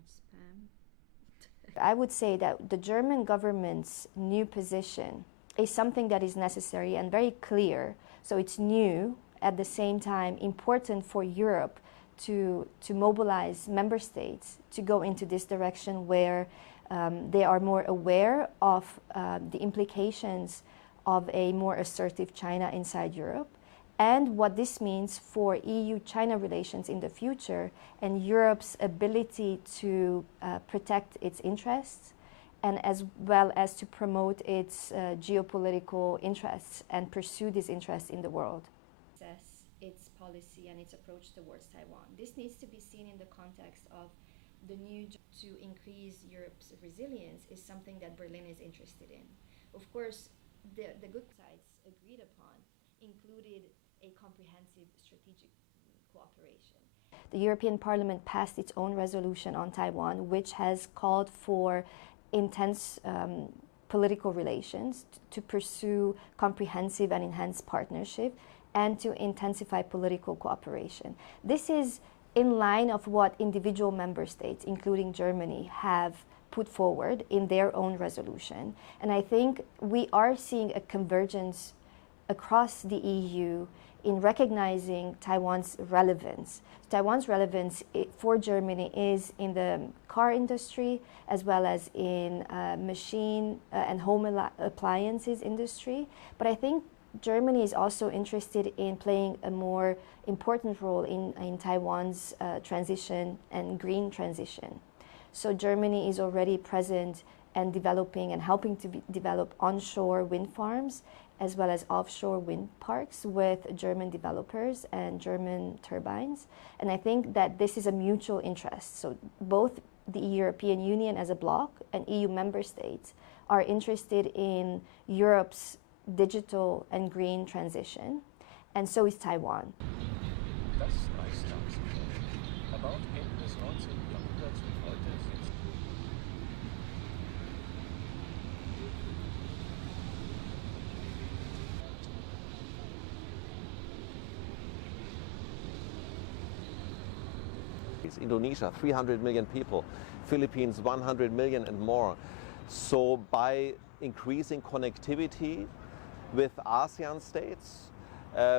much spam. I would say that the German government's new position is something that is necessary and very clear. So it's new, at the same time important for Europe to mobilize member states to go into this direction where they are more aware of the implications of a more assertive China inside Europe, and what this means for EU-China relations in the future and Europe's ability to protect its interests and as well as to promote its geopolitical interests and pursue these interests in the world. Its policy and its approach towards Taiwan. This needs to be seen in the context of the new to increase Europe's resilience is something that Berlin is interested in. Of course, the good sides agreed upon included a comprehensive strategic cooperation. The European Parliament passed its own resolution on Taiwan, which has called for intense political relations to pursue comprehensive and enhanced partnership and to intensify political cooperation. This is in line of what individual member states, including Germany, have put forward in their own resolution. And I think we are seeing a convergence across the EU in recognizing Taiwan's relevance. Taiwan's relevance for Germany is in the car industry as well as in machine and home appliances industry. But I think Germany is also interested in playing a more important role in Taiwan's transition and green transition. So Germany is already present and developing and helping to develop onshore wind farms as well as offshore wind parks with German developers and German turbines. And I think that this is a mutual interest. So both the European Union as a bloc and EU member states are interested in Europe's digital and green transition, and so is Taiwan. Das Reichstagsgebäude, erbaut Ende des 19. Jahrhunderts und heute sitzt. Indonesia, 300 million people, Philippines, 100 million and more. So by increasing connectivity with ASEAN states,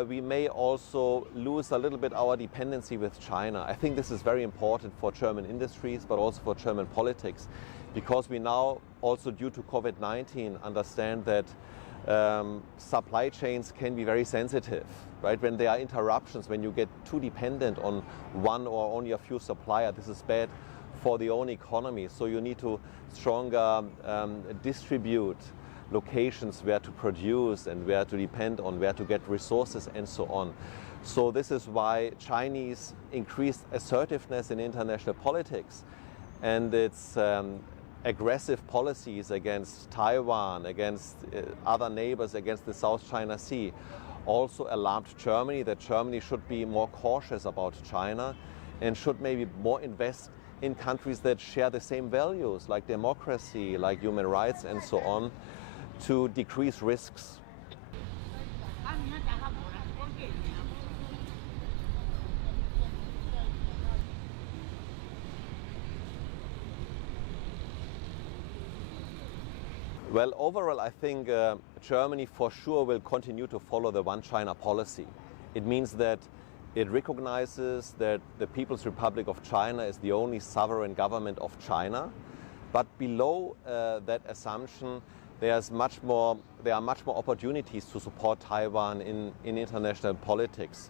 we may also lose a little bit our dependency with China. I think this is very important for German industries, but also for German politics, because we now also, due to COVID-19, understand that supply chains can be very sensitive, right? When there are interruptions, when you get too dependent on one or only a few suppliers, this is bad for the own economy. So you need to stronger distribute locations where to produce and where to depend on, where to get resources and so on. So this is why Chinese increased assertiveness in international politics and its aggressive policies against Taiwan, against other neighbors, against the South China Sea, also alarmed Germany that Germany should be more cautious about China and should maybe more invest in countries that share the same values like democracy, like human rights and so on, to decrease risks. Well, overall, I think Germany for sure will continue to follow the One China policy. It means that it recognizes that the People's Republic of China is the only sovereign government of China. But below that assumption, there are much more opportunities to support Taiwan in international politics,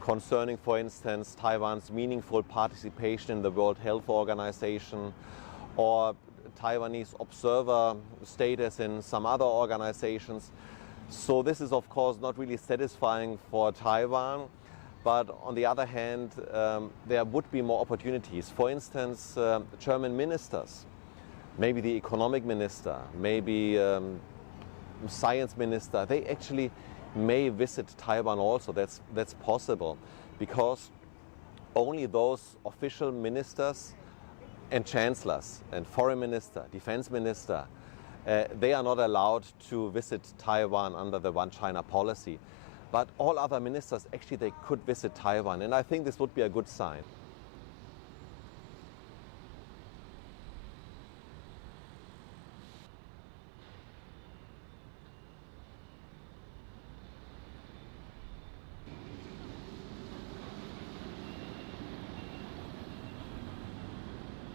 concerning, for instance, Taiwan's meaningful participation in the World Health Organization or Taiwanese observer status in some other organizations. So this is, of course, not really satisfying for Taiwan. But on the other hand, there would be more opportunities. For instance, German ministers, maybe the economic minister, maybe science minister, they actually may visit Taiwan also. That's possible, because only those official ministers and chancellors and foreign minister, defense minister, they are not allowed to visit Taiwan under the One China policy. But all other ministers, actually, they could visit Taiwan, and I think this would be a good sign.